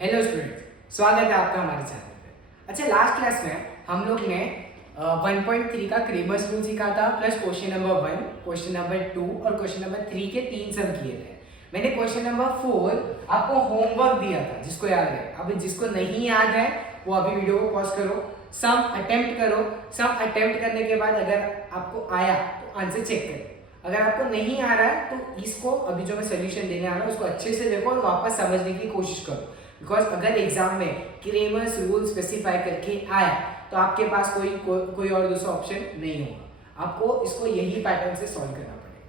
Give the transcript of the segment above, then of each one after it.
Hello students, स्वागत है आपका हमारे चैनल पे। अच्छा, लास्ट क्लास में हम लोग ने 1.3 का क्रेमर्स रूल सीखा था, plus question number 1, question number 2 और क्वेश्चन नंबर 3 के 3 सम किए थे। मैंने क्वेश्चन नंबर 4 आपको होमवर्क दिया था, जिसको याद है। अभी जिसको नहीं याद है वो अभी वीडियो को पॉज करो, सम अटेम्प्ट करो। सम अटेम्प्ट करने के बाद अगर आपको आया तो आंसर चेक करो। अगर आपको नहीं आ रहा है तो इसको अभी जो मैं सोल्यूशन देने आ रहा हूँ उसको अच्छे से देखो और वापस समझने की कोशिश करो। बिकॉज अगर एग्जाम में क्रेमर्स रूल स्पेसिफाई करके आया तो आपके पास कोई और दूसरा ऑप्शन नहीं होगा, आपको इसको यही पैटर्न से सॉल्व करना पड़ेगा।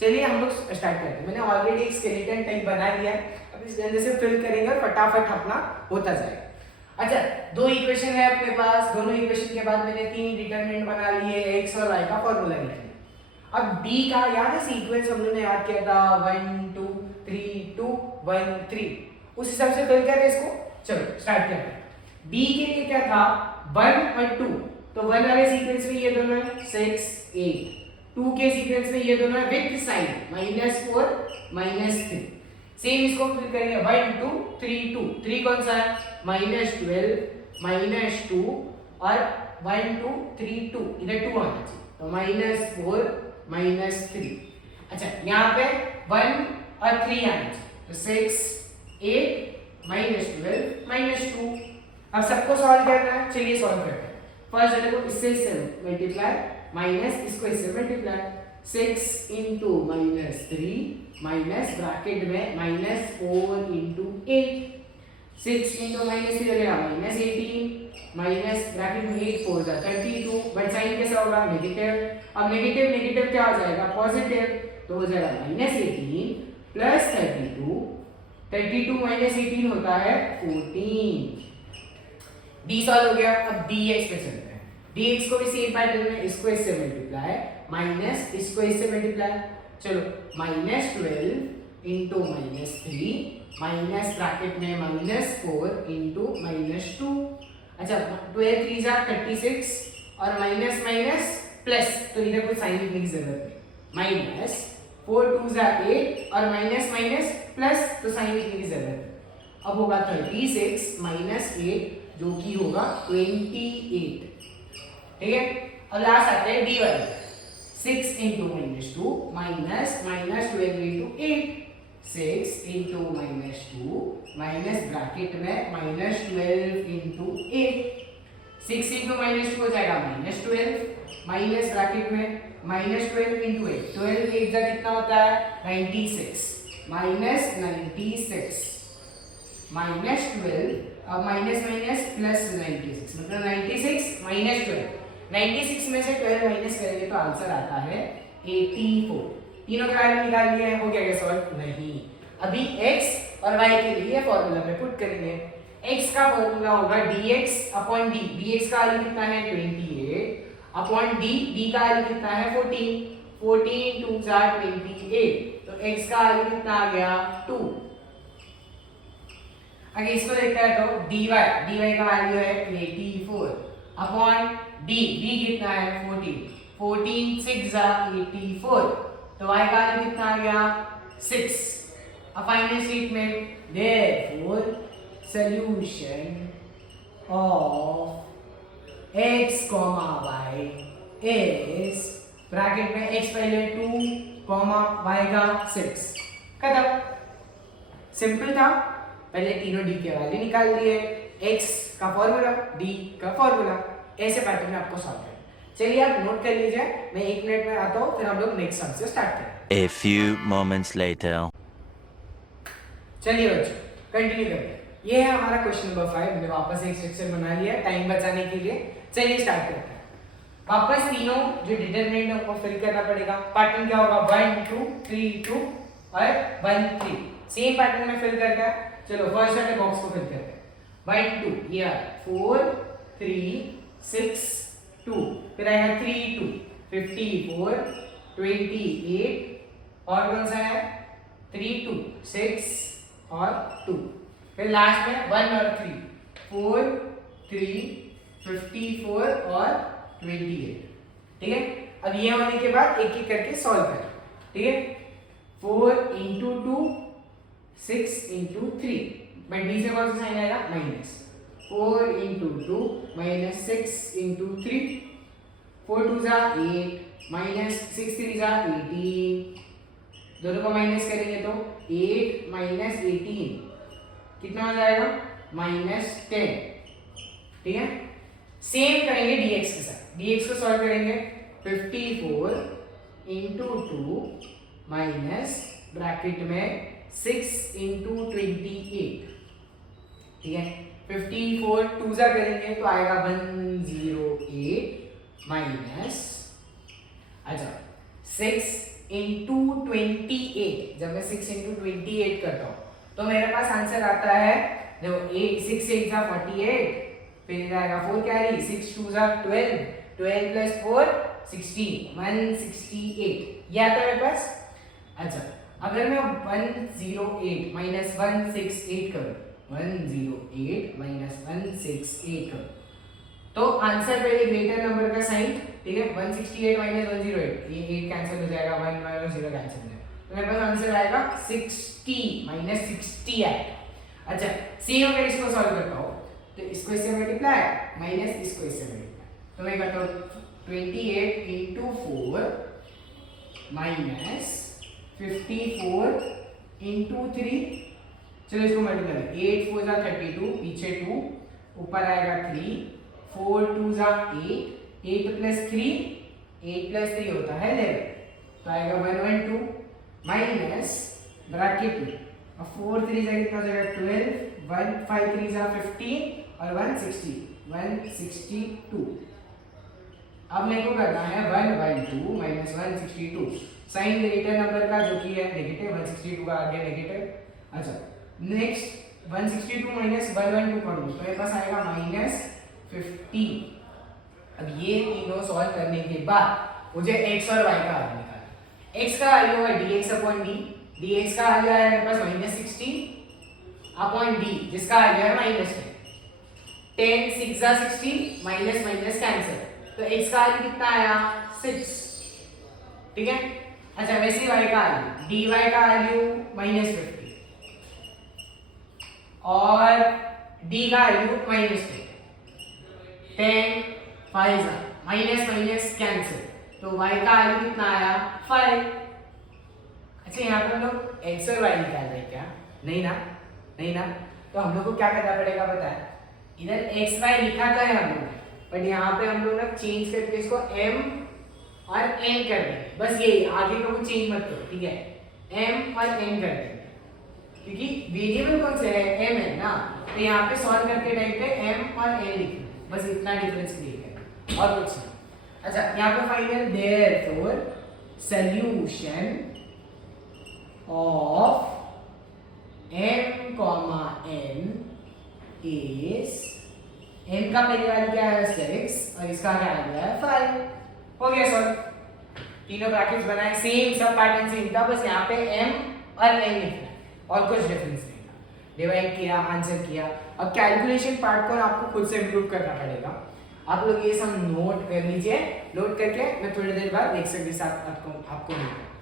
चलिए हम लोग स्टार्ट करते हैं। मैंने ऑलरेडी एक स्केलेटन टाइप बना दिया है, अब इस जल्दी से फिल करेंगे और फटाफट अपना होता जाएगा। अच्छा, दो इक्वेशन है अपने पास, दोनों इक्वेशन के बाद मैंने तीन डिटरमिनेंट बना लिए, एक्स और वाई का फॉर्मूला लिख लिया। अब डी का याद है सीक्वेंस हम लोगों ने याद किया था 1 2 3 2 1 3, उस हिसाब से फिल करें इसको। चलो स्टार्ट करते हैं। डी के लिए क्या था 1 और 2, तो 1 वाले सीक्वेंस में ये दोनों है 6 8, 2 के सीक्वेंस में ये दोनों है विद साइन -4 -3। सेम इसको फिल करेंगे 1 2 3 2, 3 कौन सा है -12 -2 और 1 2 3 2, इधर 2 आना चाहिए तो -4 -3। अच्छा, यहाँ पे 1 और 3 आना चाहिए तो 6 8 -12 -2। अब सबको सॉल्व करना है, चलिए सॉल्व करते हैं। फर्स्ट देखो इससे मल्टीप्लाई माइनस इसको इससे मल्टीप्लाई, 6 इंटू -3 माइनस ब्रैकेट में -4 इंटू 8, 6 इंटू -3 हो जाएगा -18 माइनस ब्रैकेट में 8 4 जा 32, बट साइन कैसा होगा नेगेटिव। अब नेगेटिव नेगेटिव क्या हो जाएगा पॉजिटिव, तो हो जाएगा -18 प्लस 32 माइनस 18 होता है 14। डी सॉल्व हो गया। अब dx पे चलते हैं। dx को भी सेम पैटर्न में इसको इससे मल्टीप्लाई माइनस इसको इससे मल्टीप्लाई, चलो -12 इंटू -3 माइनस ब्रैकेट में -4 इंटू -2। अच्छा, 12 3 जा 36 और माइनस माइनस प्लस, तो इधर कोई साइन लिखने की जरूरत नहीं, -4 2 जा 8 और माइनस माइनस प्लस, तो साइन लिखने की जरूरत है। अब होगा 36 -8 जो कि होगा 28। ठीक है, अब लास्ट आता है dy, 6 into -2 minus -12 into 8, 6 into -2 minus bracket में -12 इंटू 8, 6 इंटू -2 हो जाएगा -12 माइनस ब्रैकेट में -12 इंटू 8, 12 एक जा कितना होता है 96 -96 -12 अब माइनस माइनस प्लस 96, मतलब 96 -12, 96 में से 12 माइनस करेंगे तो आंसर आता है 84। तीनों का वैल्यू निकाल लिया है, हो गया क्या सॉल्व? नहीं। अभी x और y के लिए फॉर्मूला में पुट करेंगे। x का फॉर्मूला होगा dx अपॉन d, dx का वैल्यू कितना है 28 अपॉन d का वैल्यू कितना है 14, 14 2 28, तो x का वैल्यू कितना आ गया 2। अगर इसको देखते हैं तो dy का वैल्यू है 84 अपॉन d कितना है 14, 14 6 जा 84, तो y का वैल्यू कितना आ गया 6। अब final statement, therefore solution of x, y is bracket में x पहले 2, y का 6। खत्म, सिंपल था। पहले तीनों डी के वैल्यू निकाल लिए, x का फॉर्मूला d का फॉर्मूला, ऐसे पैटर्न में आपको सॉल्व करना। चलिए आप नोट कर लीजिए, मैं 1 मिनट में आता हूँ, फिर हम लोग नेक्स्ट सम से स्टार्ट करें। A few moments later. चलिए बच्चों कंटिन्यू करते हैं। ये है हमारा क्वेश्चन नंबर 5, मैंने वापस एक स्ट्रक्चर बना लिया टाइम बचाने के लिए। चलिए स्टार्ट करते हैं। वापस तीनों जो डिटरमिनेंट है उसको फिल करना पड़ेगा। पैटर्न क्या होगा 1 2 3 2 और 1 3, सेम पैटर्न में फिल करके। चलो फर्स्ट वाले बॉक्स को फिल करते हैं। 1 2 ये 4 3 6 2, फिर आएगा 3 2 54 28 और कौन सा है 3 2 6 और 2, फिर लास्ट में 1 और 3 4 3 54 और 28। ठीक है, अब ये होने के बाद एक एक करके सॉल्व करें। ठीक है, 4 इंटू 2 6 इंटू 3 बट b से कौन सा साइन आएगा माइनस 4 into 2 minus 6 into 3 4 2 जा 8 minus 6 3 जा 18 दोनों को माइनस करेंगे तो 8 minus 18 कितना हो जाएगा minus 10 ठीक है। सेम करेंगे dx के साथ dx को सॉल्व करेंगे 54 into 2 minus ब्रैकेट में 6 into 28 ठीक है। 54 2 जा करेंगे तो आएगा 108 माइनस अच्छा 6 into 28 जब मैं 6 into 28 करता हूँ तो मेरे पास आंसर आता है देखो 8 6 8 जा 48 फिर आएगा 4 कैरी 6 2 जा 12 12 plus 4 16 168 ये आता है मेरे पास। अच्छा अगर मैं 108 minus 168 करूँ 108 minus 168 करो तो आंसर पहले ग्रेटर नंबर का साइन ठीक है 168 minus 108 ये 8 कैंसिल हो जाएगा 1 minus 0 कैंसिल हो जाएगा तो मेरे पास आंसर आएगा 60 minus 60 आएगा। अच्छा सेम अगर इसको सॉल्व करता हूँ तो इसको इससे मल्टीप्लाई माइनस इसको इससे मल्टीप्लाई तो मैं करता हूँ 28 into 4 minus 54 into 3 चलो इसको मल्टीप्लाई 8 4 जा 32 पीछे 2 ऊपर आएगा 3 4 2 जा 8 8 plus 3 8 plus 3 होता है 11 तो आएगा 112 माइनस ब्रैकेट में अब 4 3 जा कितना हो जाएगा 12 1 5 3 जा 15 और 160 162 अब मेरे को करना है 112 माइनस 162 साइन ग्रेटर नंबर का जो कि है नेगेटिव 162 का आ गया नेगेटिव। अच्छा नेक्स्ट 162 माइनस 112 कर दो तो मेरे पास आएगा माइनस 50। अब ये तीनों सॉल्व करने के बाद मुझे x और y का वैल्यू निकालना। x का वैल्यू होगा dx अपॉन d dx का वैल्यू आया मेरे पास माइनस 16 अपॉन d जिसका वैल्यू है माइनस 10 6 जा 16 माइनस माइनस कैंसिल तो x का वैल्यू कितना आया 6 ठीक है। अच्छा वैसे y का वैल्यू dy का वैल्यू माइनस 50 और d का value minus 10 5 minus minus cancel तो y का वैल्यू कितना आया 5। अच्छा यहाँ पे हम लोग x और y निकाल रहे हैं क्या नहीं ना नहीं ना तो हम लोग को क्या करना पड़ेगा पता है इधर x y लिखा तो है हम लोग बट यहाँ पे हम लोग ना चेंज करके इसको m और n कर देंगे बस यही आगे का कुछ चेंज मत करो ठीक है m और n कर देंगे क्योंकि वेरिएबल कौन से है m है ना तो यहाँ पे सॉल्व करते टाइम पे m और n लिखना बस इतना डिफरेंस क्रिएट है और कुछ नहीं। अच्छा यहाँ पे final therefore solution of m n is n का पहले वाला क्या है 6 और इसका क्या आ गया है 5 हो गया सॉल्व। तीनों ब्रैकेट्स बनाए सेम सब पैटर्न सेम था बस यहाँ पे m और n लिखना है और कुछ डिफरेंस नहीं था। डिवाइड किया आंसर किया अब कैलकुलेशन पार्ट को आपको खुद से इंप्रूव करना पड़ेगा। आप लोग ये सब नोट कर लीजिए नोट करके मैं थोड़ी देर बाद नेक्स्ट के साथ आपको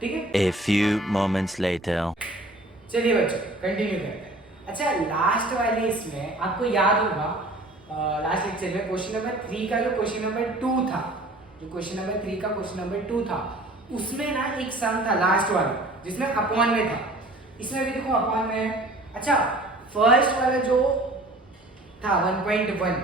ठीक है। A few moments later. चलिए बच्चों कंटिन्यू करते हैं। अच्छा लास्ट वाले इसमें आपको याद होगा लास्ट लेक्चर में क्वेश्चन नंबर 3 का जो क्वेश्चन नंबर 2 था जो क्वेश्चन नंबर 3 का क्वेश्चन नंबर 2 था उसमें ना एक सम था लास्ट वाला जिसमें अपॉन में था। इसमें भी देखो अपॉन में है। अच्छा फर्स्ट वाला जो था 1.1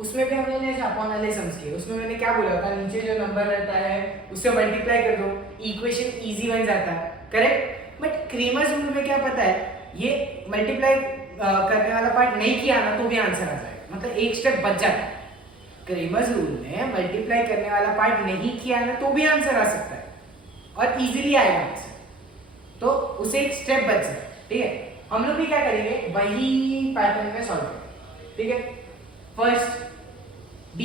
उसमें भी हमने जैसे अपॉन वाले सम्स किए उसमें मैंने क्या बोला था नीचे जो नंबर रहता है उससे मल्टीप्लाई कर दो इक्वेशन इजी बन जाता है करेक्ट। बट क्रेमर्स रूल में क्या पता है ये मल्टीप्लाई करने वाला पार्ट नहीं किया ना तो भी आंसर आ जाएगा मतलब एक स्टेप बच जाता है। क्रेमर्स रूल में मल्टीप्लाई करने वाला पार्ट नहीं किया ना तो भी आंसर आ सकता है और इजीली आएगा आंसर तो उसे एक स्टेप बच जाए ठीक है। हम लोग भी क्या करेंगे वही पैटर्न में सॉल्व करेंगे ठीक है। फर्स्ट d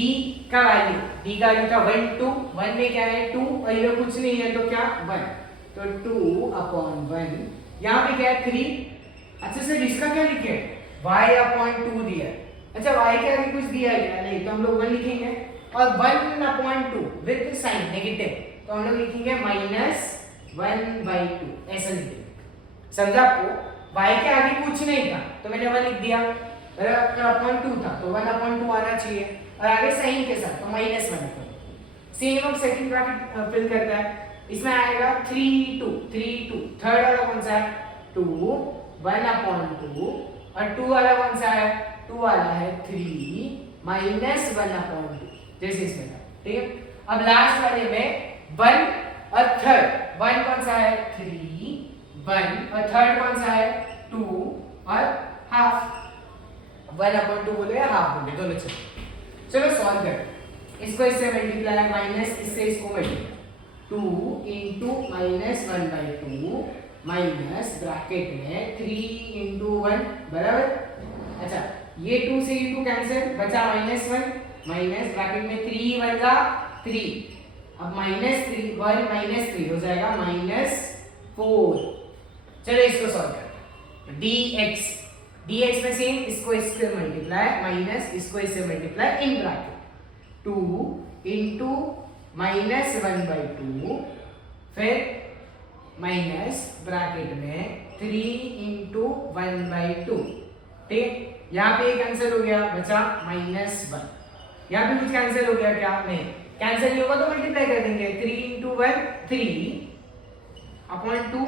का वैल्यू था 1 2 1 में क्या है 2 और ये कुछ नहीं है तो क्या 1 तो 2 अपॉन 1 यहाँ पे क्या है 3। अच्छा सर इसका क्या लिखे y अपॉन 2 दिया है। अच्छा y का भी कुछ दिया गया नहीं तो हम लोग 1 लिखेंगे और 1 अपॉन 2 विद साइन नेगेटिव तो हम लोग लिखेंगे -1/2 ऐसा लिखेंगे। समझा आपको y के आगे कुछ नहीं था तो मैंने 1 लिख दिया, अपॉन 2 था तो 1/2 आना चाहिए, और आगे साइन के साथ तो -1 करो। सेम अब सेकंड ब्रैकेट फिल करता है, इसमें आएगा 3 2 3 2, थर्ड वाला कौन सा है 2 1/2, और 2 वाला कौन सा है 2 वाला है 3 -1/2, जैसे इसमें था, ठीक है। अब लास्ट वाले में 1 और थर्ड, 1 कौन सा है 3 1, और थर्ड कौन सा है 2 और हाफ, 1/2 बोले या हाफ बोले दोनों चलो सॉल्व करें। इसको इससे मल्टीप्लाई माइनस इससे इसको मल्टीप्लाई 2 इंटू -1/2 माइनस ब्रैकेट में 3 इंटू 1 बराबर। अच्छा ये 2 से ये 2 कैंसिल, बचा -1 माइनस ब्रैकेट में 3 1 का 3, अब -3 1 -3 हो जाएगा -4। चलो इसको सॉल्व करते हैं। dx में सेम इसको इससे मल्टीप्लाई माइनस इसको इससे मल्टीप्लाई इन ब्रैकेट 2 इंटू -1/2 फिर माइनस ब्रैकेट में 3 इंटू 1/2, ठीक। यहाँ पे एक कैंसिल हो गया, बचा -1, यहाँ पे कुछ कैंसिल हो गया क्या, नहीं कैंसिल नहीं होगा तो मल्टीप्लाई कर देंगे 3 इंटू 1 3/2।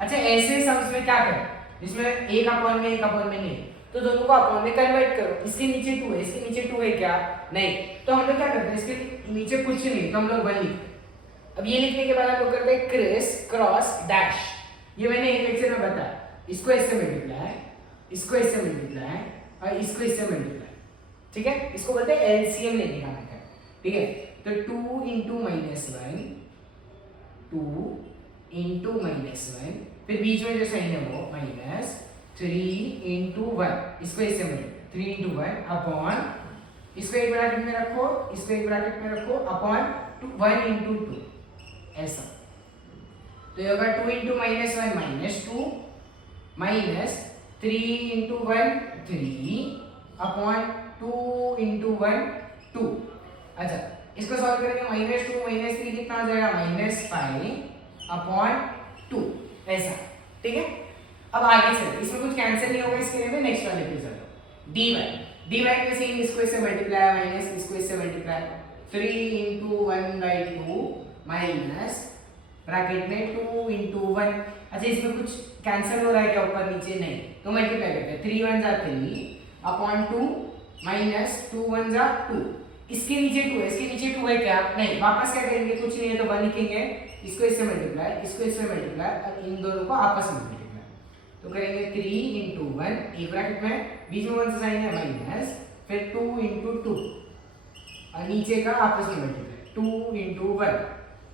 अच्छा ऐसे सम्स में क्या करें जिसमें एक अपॉन में नहीं, तो दोनों को अपॉन में कन्वर्ट करो। इसके नीचे 2 है, इसके नीचे 2 है क्या, नहीं, तो हम लोग क्या करते हैं इसके नीचे कुछ नहीं तो हम लोग 1 लिखते हैं। अब ये लिखने के बाद हम लोग करते हैं क्रिस क्रॉस डैश, ये मैंने एक लेक्चर में बताया, इसको इससे मल्टीप्लाई, इसको इससे मल्टीप्लाई और इसको इससे मल्टीप्लाई, ठीक है। इसको बोलते हैं एलसीएम लेने का मेथड, ठीक है। तो 2 इंटू -1 2 इंटू -1, फिर बीच में जो साइन है वो -3 इंटू 1, इसको इससे मल्टीप्लाई 3 इंटू 1 अपॉन, इसको एक ब्रैकेट में रखो, इसको एक ब्रैकेट में रखो अपॉन 1 इंटू 2, ऐसा। तो ये होगा 2 into -1 -2 minus 3 into 1 3 upon 2 into 1 2। अच्छा इसको सॉल्व करेंगे -2 -3 कितना हो जाएगा -5 अपॉन 2, ऐसा, ठीक है। अब आगे चलते, इसमें कुछ कैंसिल नहीं होगा, इसके लिए मैं नेक्स्ट वाले पे चलो dy में सेम इसको इससे मल्टीप्लाई माइनस इसको इससे मल्टीप्लाई 3 इंटू 1/2 माइनस ब्रैकेट में 2 इंटू 1। अच्छा इसमें कुछ कैंसिल हो रहा है क्या ऊपर नीचे, नहीं, तो मल्टीप्लाई करते हैं 3 1 जा 3 अपॉन 2 माइनस 2 1 जा 2, इसके नीचे 2 है, इसके नीचे 2 है क्या, नहीं, वापस क्या करेंगे कुछ नहीं है तो 1 लिखेंगे, इसको इससे मल्टीप्लाई इसको इससे मल्टीप्लाई और इन दोनों को आपस में मल्टीप्लाई, तो करेंगे 3 इंटू 1 एक ब्रैकेट में बीच में 1 से साइन है माइनस, फिर 2 इंटू 2 और नीचे का आपस में मल्टीप्लाई 2 इंटू 1,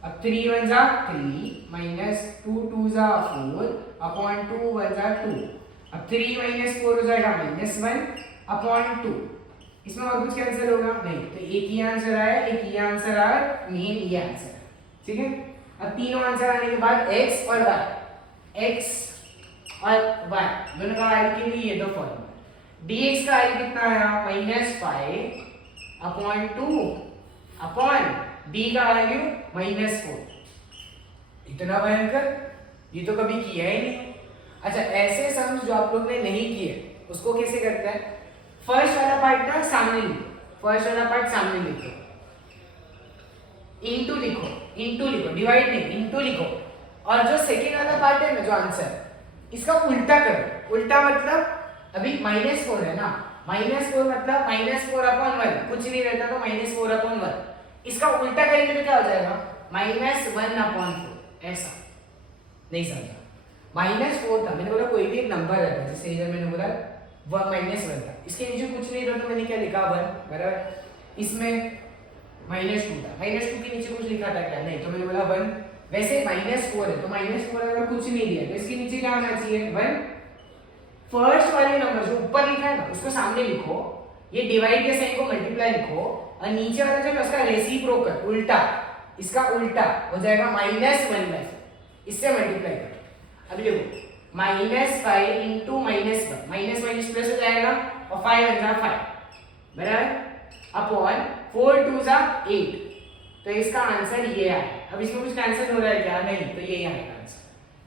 अब 3 1 जा 3 माइनस 2 2 जा 4 अपॉन 2 1 जा 2, अब 3 - 4 हो जाएगा -1 अपॉन 2, इसमें और कुछ कैंसिल होगा, नहीं, तो एक ही आंसर आया, एक ही आंसर आया, मेन ये आंसर है, ठीक है। अब तीनों आंसर आने के बाद x और y, x और y दोनों का वैल्यू के लिए ये दो फॉर्मूला, dx का वैल्यू कितना आया -5 अपॉन 2 अपॉन d का वैल्यू -4, इतना भयंकर, ये तो कभी किया ही नहीं। अच्छा ऐसे सम्स जो आप लोग ने नहीं किए उसको कैसे करते हैं, फर्स्ट वाला पार्ट ना सामने लिखो, फर्स्ट वाला पार्ट सामने लिखो, इनटू लिखो, डिवाइड नहीं, इनटू लिखो, और जो सेकंड वाला पार्ट है ना जो आंसर इसका उल्टा करो। उल्टा मतलब अभी -4 है ना, -4 मतलब -4 अपॉन 1, कुछ नहीं रहता तो -4 अपॉन 1, इसका उल्टा करेंगे तो क्या हो जाएगा -1 अपॉन 4, ऐसा, नहीं समझा, -4 था, मैंने बोला कोई भी एक नंबर रहता है, जैसे इधर मैंने बोला -1 था, इसके नीचे कुछ नहीं था तो मैंने क्या लिखा 1 बराबर, इसमें -2 था, -2 के नीचे कुछ लिखा था क्या, नहीं, तो मैंने बोला 1, वैसे -4 है तो -4 अगर कुछ नहीं दिया तो इसके नीचे क्या होना चाहिए 1, फर्स्ट वाले नंबर जो ऊपर लिखा है ना उसको सामने लिखो, ये डिवाइड के साइन को मल्टीप्लाई लिखो, और नीचे वाला जो है उसका रेसिप्रोकल उल्टा, इसका उल्टा हो जाएगा -1/4, इससे मल्टीप्लाई करो। अभी देखो -5 इंटू -1, माइनस माइनस प्लस हो जाएगा और 5 1 जा 5 बराबर अपॉन 4 2 जा 8, तो इसका आंसर ये आया। अब इसमें कुछ कैंसिल हो रहा है क्या, नहीं, तो ये आएगा आंसर।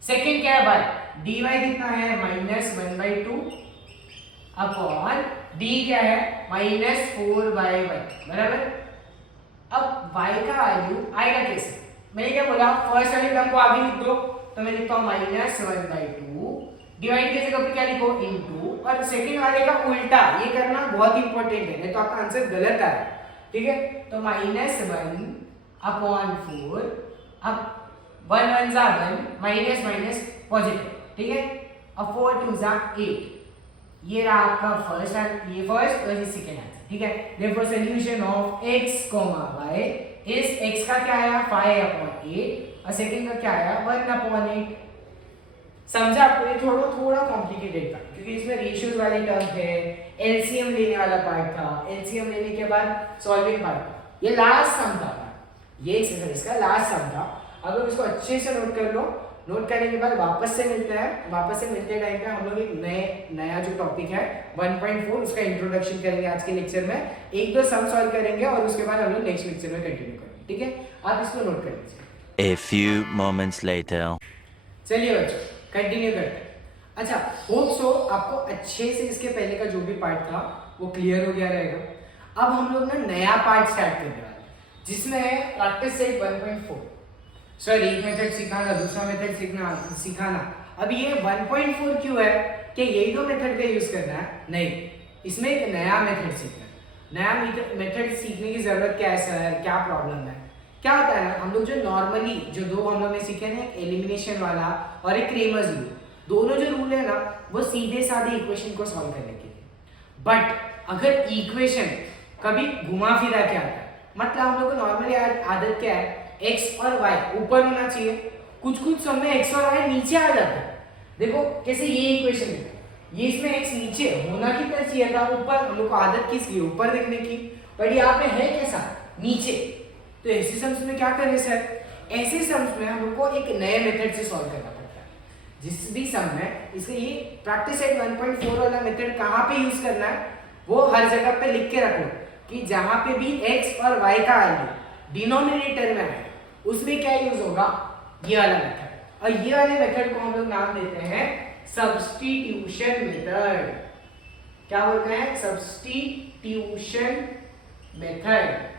सेकंड क्या है y, dy कितना है -1/2 अपॉन d क्या है -4/1 बराबर। अब y का वैल्यू आएगा कैसे? मैंने क्या बोला, फर्स्ट वाले टर्म को आगे लिख दो, तो मैं लिखता हूँ -1/2 डिवाइड की जगह पे क्या लिखो इनटू, और सेकंड वाले का उल्टा ये करना बहुत इंपॉर्टेंट है, नहीं तो आपका आंसर गलत आएगा, ठीक है। तो -1/4 अब 1 1 जा 1 माइनस माइनस पॉजिटिव, ठीक है। अब 4 2 जा 8, ये रहा आपका फर्स्ट आंसर, ये फर्स्ट और ये सेकंड आंसर, ठीक है। Therefore solution of x, y इस x का क्या आया 5/8 और सेकंड का क्या आया 1/8। समझा आपको? ये थोड़ा कॉम्प्लिकेटेड था क्योंकि इसमें रेशियोज वाले टर्म है, एलसीएम लेने वाला पार्ट था, एलसीएम लेने के बाद सॉल्विंग पार्ट था। ये लास्ट सम था, ये एक्सरसाइज का लास्ट सम था। अगर इसको अच्छे से नोट कर लो, नोट करने के बाद वापस से मिलते टाइम पे हम लोग एक नया जो टॉपिक है 1.4 उसका इंट्रोडक्शन करेंगे आज के लेक्चर में। एक दो सम सॉल्व करेंगे और उसके बाद हम लोग नेक्स्ट लेक्चर में कंटिन्यू करेंगे, ठीक है। आप इसको नोट कर लीजिए। A few moments later. चलिए बच्चों कंटिन्यू करते हैं। अच्छा, होप सो आपको अच्छे से इसके पहले का जो भी पार्ट था वो क्लियर हो गया रहेगा। अब हम लोग ना नया पार्ट स्टार्ट करने वाले हैं जिसमें है प्रैक्टिस सेट 1.4। सर एक मेथड सिखाना, दूसरा मेथड सिखाना। अब ये 1.4 क्यों है कि यही दो मेथड का यूज करना है? नहीं, इसमें एक नया मेथड सीखना है। नया मेथड सीखने की जरूरत क्या है सर, क्या प्रॉब्लम है? क्या होता है ना, हम लोग जो नॉर्मली जो दो हम लोग ने सीखे ना, एलिमिनेशन वाला और एक क्रेमर्स रूल, दोनों जो रूल है ना वो सीधे साधे इक्वेशन को सॉल्व करने के लिए। बट अगर इक्वेशन कभी घुमा फिरा के आता है, मतलब हम लोग को नॉर्मली आदत क्या है, x और y ऊपर होना चाहिए, कुछ समय x और y नीचे आ जाता है। देखो कैसे ये इक्वेशन है, ये इसमें x नीचे होना कितना चाहिए था, ऊपर। हम लोग को आदत किसकी, ऊपर देखने की, पर यहाँ पे है कैसा, नीचे। तो ऐसे सम्स में क्या करें सर, ऐसे सम्स में हम लोग को एक नए मेथड से सॉल्व करना पड़ता है। जिस भी सम में इसके ये प्रैक्टिस सेट 1.4 वाला मेथड कहाँ पे यूज करना है वो हर जगह पे लिख के रखो कि जहाँ पे भी x और y का वैल्यू डिनोमिनेटर में है उसमें क्या यूज होगा, ये वाला मेथड। और ये वाले मेथड को हम लोग नाम देते हैं सब्स्टिट्यूशन मेथड। क्या बोलते हैं, सब्स्टिट्यूशन मेथड।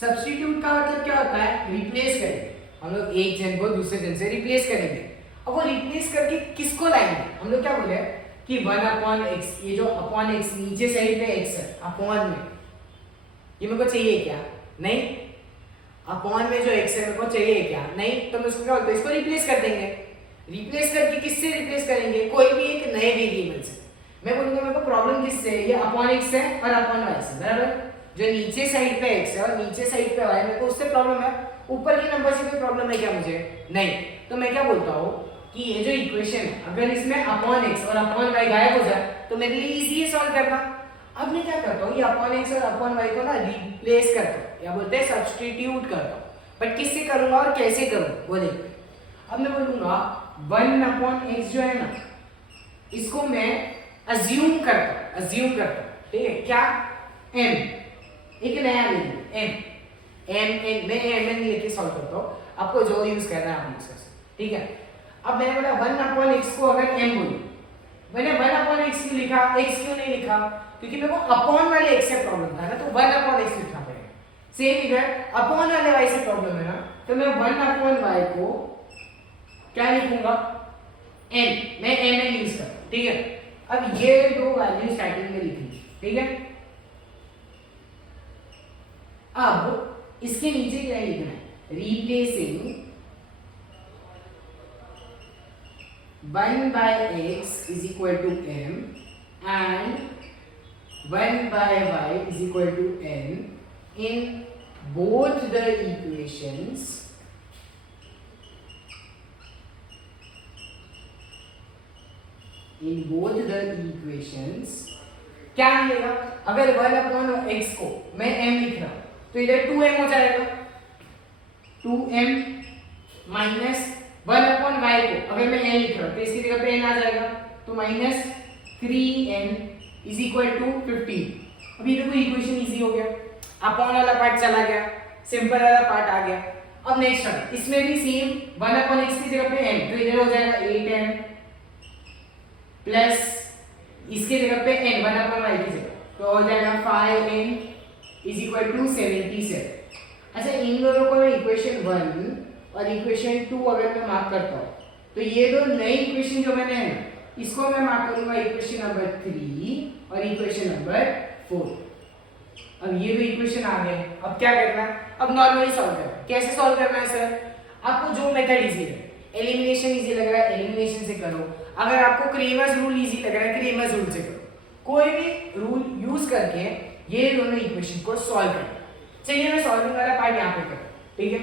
सब्स्टिट्यूट का मतलब क्या होता है, रिप्लेस करेंगे। हम लोग एक जन को दूसरे जन से रिप्लेस करेंगे। अब वो रिप्लेस करके किसको लाएंगे, हम लोग क्या बोले कि 1/x, ये जो अपॉन x नीचे साइड पे x है, अपॉन में ये मेरे को चाहिए क्या, नहीं, अपॉन में जो x है मेरे को चाहिए क्या, नहीं, तो मैं उसको क्या बोलते हैं, इसको रिप्लेस कर देंगे। रिप्लेस करके किससे रिप्लेस करेंगे, कोई भी एक नए वेरिएबल से। मैं बोलूंगा मेरे को प्रॉब्लम किससे है, ये अपॉन x है और अपॉन y से, बराबर। जो नीचे साइड पे x है और नीचे साइड पे y, मेरे को उससे प्रॉब्लम है। ऊपर के नंबर से कोई प्रॉब्लम है क्या मुझे, नहीं। तो मैं क्या बोलता हूँ कि ये जो इक्वेशन है अगर इसमें अपॉन x और अपॉन y गायब हो जाए तो मेरे लिए इजी है सॉल्व करना। अब मैं क्या करता हूँ, ये अपॉन x और अपॉन y को ना रिप्लेस करता हूँ, या बोलते हैं सब्स्टिट्यूट करता हूँ। बट किससे करूंगा और कैसे करूँ वो देखो। अब मैं बोलूंगा 1/x जो है ना, इसको मैं अज्यूम करता हूँ, ठीक है, क्या, m, एक नया वैल्यू m मैं mn लेके सॉल्व करता हूँ। आपको जो यूज करना है आप यूज कर सकते, ठीक है। अब मैंने बोला 1/x को अगर m बोलूं, मैंने 1/x क्यों लिखा, x क्यों नहीं लिखा, क्योंकि मेरे को अपॉन वाले x से प्रॉब्लम था ना, तो 1/x लिखना पड़ेगा। सेम इधर अपॉन वाले y से प्रॉब्लम है ना, तो मैं 1/y को क्या लिखूंगा, n, मैं mn यूज करता हूं, ठीक है। अब ये दो वैल्यू स्टार्टिंग में लिखी, ठीक है। अब इसके नीचे क्या लिखना है, replacing 1/x is equal to m and 1/y is equal to n in both the equations क्या मिलेगा, अगर 1/x को मैं m लिख रहा हूं तो इधर 2m हो जाएगा, 2m माइनस 1/y को अगर मैं n लिख रहा हूं तो इसकी जगह पे n आ जाएगा, तो -3n इज इक्वल टू 15। अब ये देखो इक्वेशन इजी हो गया, अपॉन वाला पार्ट चला गया, सिंपल वाला पार्ट आ गया। अब नेक्स्ट वन, इसमें भी सेम 1/x की जगह पे n, तो इधर हो जाएगा 8m प्लस इसके जगह पे n 1/y की जगह, तो हो जाएगा 5n इज इक्वल टू 77। अच्छा, इन दोनों को मैं इक्वेशन 1 और इक्वेशन 2 अगर मैं मार्क करता हूँ, तो ये दो नई इक्वेशन जो मैंने है ना, इसको मैं मार्क करूंगा इक्वेशन नंबर 3 और इक्वेशन नंबर 4। अब ये दो इक्वेशन आ गए, अब क्या करना है, अब नॉर्मली सॉल्व करना है। कैसे सॉल्व करना है सर, आपको जो मेथड इजी है, एलिमिनेशन इजी लग रहा है एलिमिनेशन से करो, अगर आपको क्रेमर्स रूल इजी लग रहा है क्रेमर्स रूल से करो, कोई भी रूल यूज करके ये दोनों इक्वेशन को सॉल्व करना। चलिए मैं सॉल्विंग वाला पार्ट यहाँ पे करता हूँ, ठीक है,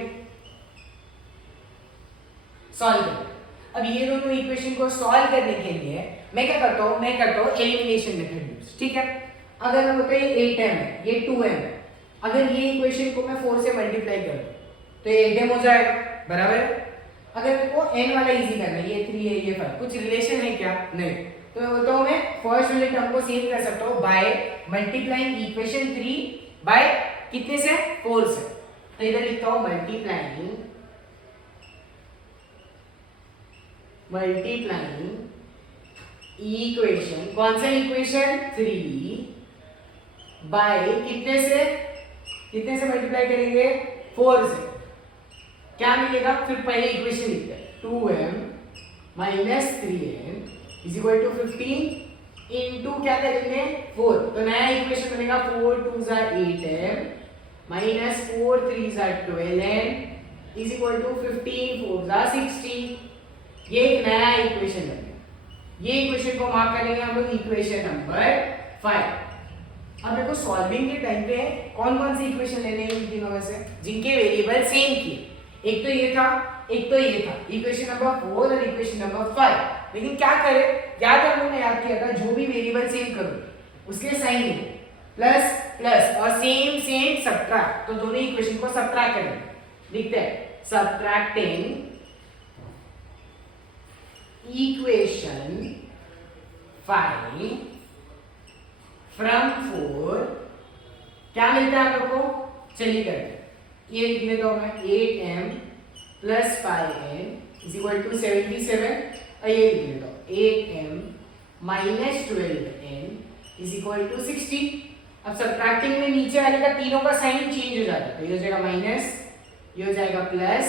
सॉल्व करते हैं। अब ये दोनों इक्वेशन को सॉल्व करने के लिए मैं क्या करता हूँ, मैं करता हूँ एलिमिनेशन मेथड यूज, ठीक है। अगर हम बोलते हैं 8m है, ये 2m है, अगर ये इक्वेशन को मैं 4 से मल्टीप्लाई करूँ तो ये 8m हो जाएगा, बराबर है। अगर मेरे को n वाला इजी करना है, ये 3 है ये 5, कुछ रिलेशन है क्या, नहीं, तो मैं बोलता हूँ मैं फर्स्ट वाले टर्म को सेव कर सकता हूँ बाय मल्टीप्लाइंग इक्वेशन 3 बाय कितने से, 4 से, तो इधर लिखता हूँ मल्टीप्लाइंग इक्वेशन, कौन सा इक्वेशन 3 बाय कितने से मल्टीप्लाई करेंगे, 4 से, क्या मिलेगा, फिर पहले इक्वेशन लिखते हैं 2m minus 3n is equal to 15 into क्या करेंगे 4, तो नया इक्वेशन बनेगा 4 2 जा 8m माइनस 4 3 जा 12n इज इक्वल टू 15 4 जा 60। ये एक नया इक्वेशन बन गया। ये इक्वेशन को मार्क करेंगे हम लोग इक्वेशन नंबर 5। अब देखो सॉल्विंग के टाइम पे कौन कौन सी इक्वेशन लेने हैं इन तीनों में से जिनके वेरिएबल सेम किए, एक तो ये था एक तो ये था, इक्वेशन नंबर 4 और इक्वेशन नंबर 5। लेकिन क्या करें, याद हम लोगों ने याद किया था जो भी वेरिएबल सेम करो उसके साइन दो, प्लस प्लस और सेम सेम सबट्रैक्ट, तो दोनों इक्वेशन को सबट्रैक्ट करेंगे। लिखते हैं सबट्रैक्टिंग इक्वेशन 5 फ्रॉम 4 क्या मिलता है हम लोग को, चलिए करते हैं। ये लिख लेता हूं मैं 8m plus 5n is equal to 77 और ये लिख लेता हूं 8m minus 12n is equal to 60। अब सब्ट्रैक्टिंग में नीचे वाले का तीनों का साइन चेंज हो जाता है, तो ये हो जाएगा माइनस, ये हो जाएगा प्लस,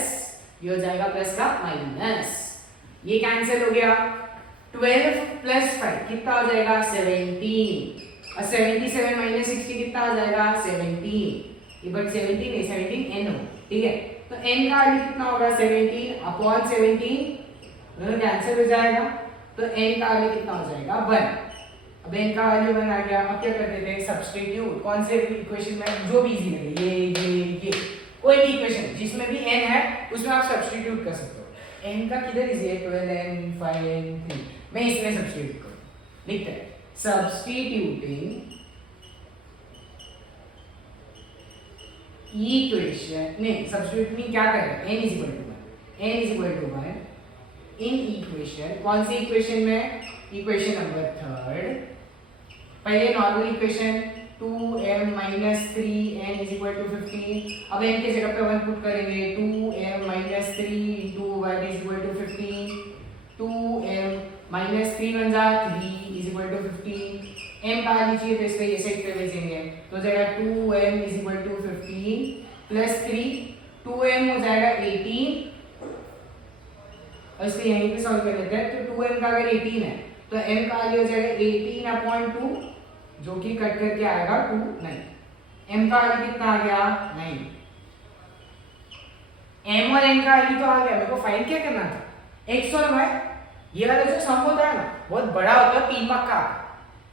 ये हो जाएगा प्लस का माइनस, ये कैंसिल हो गया। 12 प्लस 5 कितना हो जाएगा 17 और 77 माइनस 60 कितना हो जाएगा 17, ये बट 17 नहीं 17 n हो, ठीक है। तो n का वैल्यू कितना होगा 17 अपॉन 17, दोनों कैंसिल हो जाएगा, तो n का वैल्यू कितना हो जाएगा 1। अब n का वैल्यू 1 आ गया। अब क्या कर देते हैं सब्स्टिट्यूट, कौन से इक्वेशन में जो भी इजी लगे, ये कोई भी इक्वेशन जिसमें भी n है उसमें आप सब्स्टिट्यूट कर सकते हो। n का किधर इजी है 12n 5n 3, मैं इसमें सब्स्टिट्यूट करूं, लिखते हैं सब्स्टिट्यूटिंग इक्वेशन, नहीं सब्स्टिट्यूटिंग क्या करेंगे n is equal to 1 in equation, कौन सी इक्वेशन में, इक्वेशन नंबर 3। पहले normal equation 2m minus 3n is equal to 15, अब n की जगह पे 1 पुट करेंगे 2m minus 3 into 1 is equal to 15, 2m minus 3 बन जा 3 इज इक्वल टू 15, m कहाँ लीजिए तो इसको ये साइड पे भेजेंगे, तो हो जाएगा 2m is equal to 15 plus 3, 2m हो जाएगा 18 और इसको यहीं पे सॉल्व कर लेते हैं। तो 2m का अगर 18 है तो m का वैल्यू हो जाएगा 18/2 जो कि कट करके आएगा 2 नहीं, m का वैल्यू कितना आ गया 9, m और n का वैल्यू तो आ गया, मेरे को फाइंड क्या करना था x और y। ये वाला जो सम होता है ना बहुत बड़ा होता है, 3 मार्क का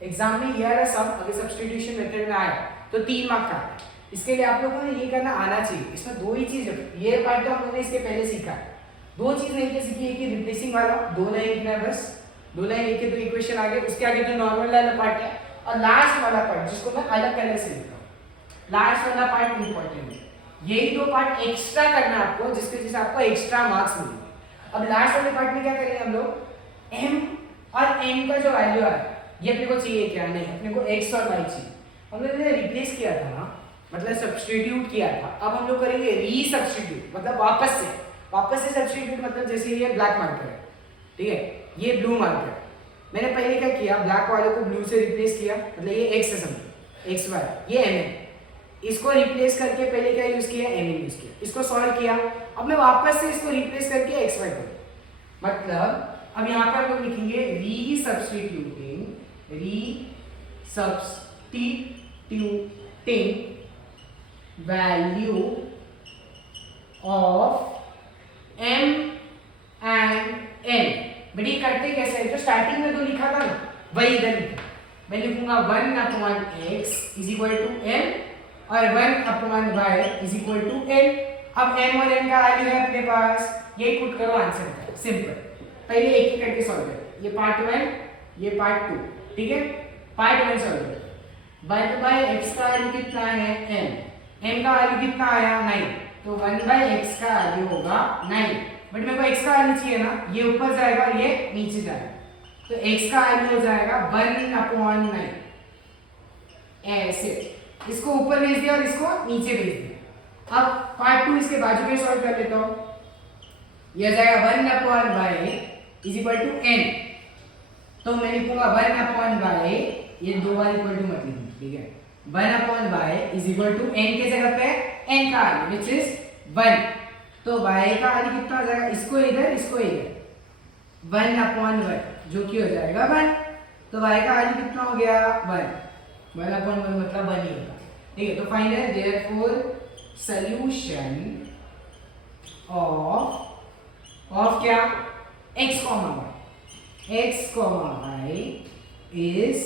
एग्जाम में। ये वाला सम अगर सब्स्टिट्यूशन मेथड में आया तो 3 मार्क का। इसके लिए आप लोगों को ये करना आना चाहिए। इसमें दो ही चीज है, ये पार्ट तो हम लोगों ने इसके पहले सीखा है, दो चीज नहीं क्या सीखी है कि रिप्लेसिंग वाला 2 लाइन लिखना है, बस 2 लाइन लिख के तो इक्वेशन आगे, उसके आगे तो नॉर्मल वाला पार्ट है और लास्ट वाला पार्ट जिसको मैं अलग कलर से लिखता हूँ, लास्ट वाला पार्ट इंपॉर्टेंट है। यही दो पार्ट एक्स्ट्रा करना है आपको, जिसके जैसे आपको एक्स्ट्रा मार्क्स मिलेंगे। अब लास्ट वाले पार्ट में क्या करेंगे हम लोग, m और n का जो वैल्यू आ रहा है ये अपने को चाहिए क्या, नहीं अपने को x और y चाहिए। हमने रिप्लेस किया था ना मतलब सब्स्टिट्यूट किया था। अब हम लोग करेंगे री सब्स्टिट्यूट, मतलब वापस से सब्स्टिट्यूट, मतलब जैसे ये ब्लैक मार्कर है, ठीक है, ये ब्लू मार्कर है। मैंने पहले क्या किया, ब्लैक वाले को ब्लू से रिप्लेस किया, मतलब ये एक्स है समझो, एक्स वाई, ये एम है, इसको रिप्लेस करके पहले क्या यूज किया, एम यूज किया, इसको सॉल्व किया। अब मैं वापस से इसको रिप्लेस करके एक्स वाई करूँ, मतलब अब यहाँ पर हम लोग लिखेंगे resubstituting value of m and n. But ये करते कैसे है, जो स्टार्टिंग में तो लिखा था ना वही इधर लिखा। मैं लिखूंगा 1/x is equal to m और 1/y is equal to n। अब m और n का वैल्यू है अपने पास, ये पुट करो आंसर, सिंपल। पहले एक एक करके सॉल्व करो, ये पार्ट 1 ये पार्ट 2, ठीक है। पार्ट 1 सॉल्व करो, 1/x का वैल्यू कितना है m का वैल्यू कितना आया 9, तो 1/x का वैल्यू होगा 9। बट मेरे को x का वैल्यू चाहिए ना, ये ऊपर जाएगा ये नीचे जाएगा, तो x का वैल्यू हो जाएगा 1/9 ऐसे। इसको ऊपर भेज दिया और इसको नीचे भेज दिया। अब पार्ट 2 इसके बाजू में सॉल्व कर लेता हूं, यह हो जाएगा 1/y is equal to n, तो मैं लिखूंगा 1/y, ये दो बार इक्वल टू मत लिखना, ठीक है। 1/y is equal to n के जगह पे n का वैल्यू व्हिच इज 1, तो y का वैल्यू कितना हो जाएगा, इसको इधर 1/1 जो कि हो जाएगा 1, तो y का वैल्यू कितना हो गया 1, 1/1 मतलब 1 ही होगा, ठीक है। तो फाइनल देयरफॉर सॉल्यूशन ऑफ क्या, x, y इज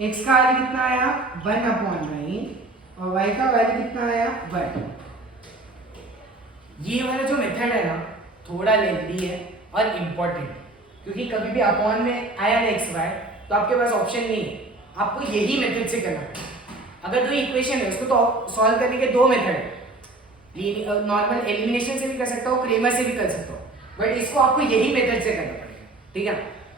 x का वैल्यू कितना आया 1/9 और y का वैल्यू कितना आया 1। ये वाला जो मेथड है ना थोड़ा लेंथी है और इम्पोर्टेंट, क्योंकि कभी भी अपॉन में आया ना x y तो आपके पास ऑप्शन नहीं है, आपको यही मेथड से करना है। अगर दो इक्वेशन है उसको तो सॉल्व करने के दो मेथड है, नॉर्मल एलिमिनेशन से भी कर सकता हो, क्रेमर से भी कर सकता हो, बट इसको आपको यही मेथड से करना पड़ेगा, ठीक है।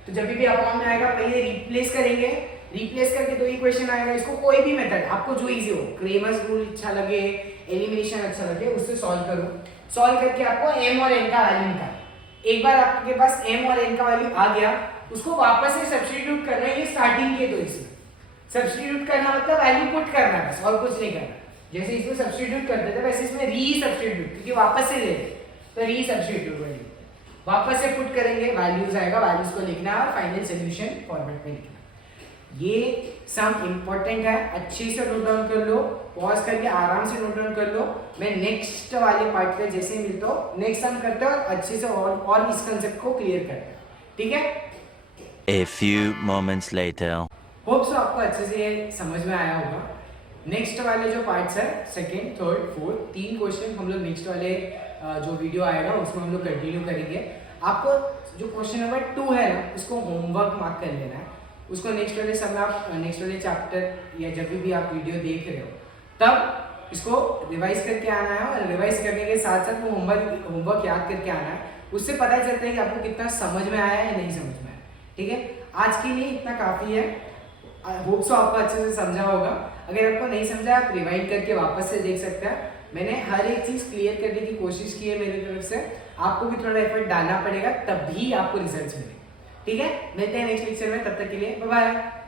तो जब भी अपॉन में आएगा पहले रिप्लेस करेंगे, रिप्लेस करके दो इक्वेशन आएगा, इसको कोई भी मेथड आपको जो इजी हो, क्रेमर्स रूल अच्छा लगे, एलिमिनेशन अच्छा लगे, उससे सॉल्व करो। सॉल्व करके आपको m और n का वैल्यू निकालना। एक बार आपके पास m और n का वैल्यू आ गया, उसको वापस से सब्स्टिट्यूट करना है, ये स्टार्टिंग के, तो इसमें सब्स्टिट्यूट करना मतलब वैल्यू पुट करना है बस, और कुछ नहीं करना। जैसे इसमें सब्स्टिट्यूट करते थे वैसे इसमें री सब्स्टिट्यूट, क्योंकि वापस से ले तो री सब्स्टिट्यूट वैल्यू वापस से पुट करेंगे, वैल्यूज आएगा, वैल्यूज को लिखना और फाइनल सॉल्यूशन फॉर्मेट में लिखना। ये सम इंपॉर्टेंट है, अच्छे से नोट डाउन कर लो, पॉज करके आराम से नोट डाउन कर लो। मैं नेक्स्ट वाले पार्ट पे जैसे ही मिलता हूँ नेक्स्ट सम करते हैं और अच्छे से और इस कंसेप्ट को क्लियर करते हैं, ठीक है। A few moments later. Hope so आपको अच्छे से ये समझ में आया होगा। नेक्स्ट वाले जो पार्ट्स है सेकेंड, थर्ड, फोर्थ, 3 क्वेश्चन हम लोग नेक्स्ट वाले जो वीडियो आएगा उसमें हम लोग कंटिन्यू करेंगे। आपको जो क्वेश्चन नंबर 2 है ना उसको होमवर्क मार्क कर लेना है, उसको नेक्स्ट वाले समय आप नेक्स्ट वाले चैप्टर या जब भी आप वीडियो देख रहे हो तब इसको रिवाइज करके आना है, और रिवाइज करने के साथ साथ वो होमवर्क याद करके आना है। उससे पता चलता है कि आपको कितना समझ में आया है या नहीं समझ में आया, ठीक है। आज के लिए इतना काफ़ी है, होप सो आपको अच्छे से समझा होगा। अगर आपको नहीं समझा आप रिवाइंड करके वापस से देख सकते हैं। मैंने हर एक चीज़ क्लियर करने की कोशिश की है मेरी तरफ से, आपको भी थोड़ा एफर्ट डालना पड़ेगा तभी आपको रिजल्ट्स मिलेंगे, ठीक है। मिलते हैं नेक्स्ट लेक्चर में, तब तक के लिए बाय बाय।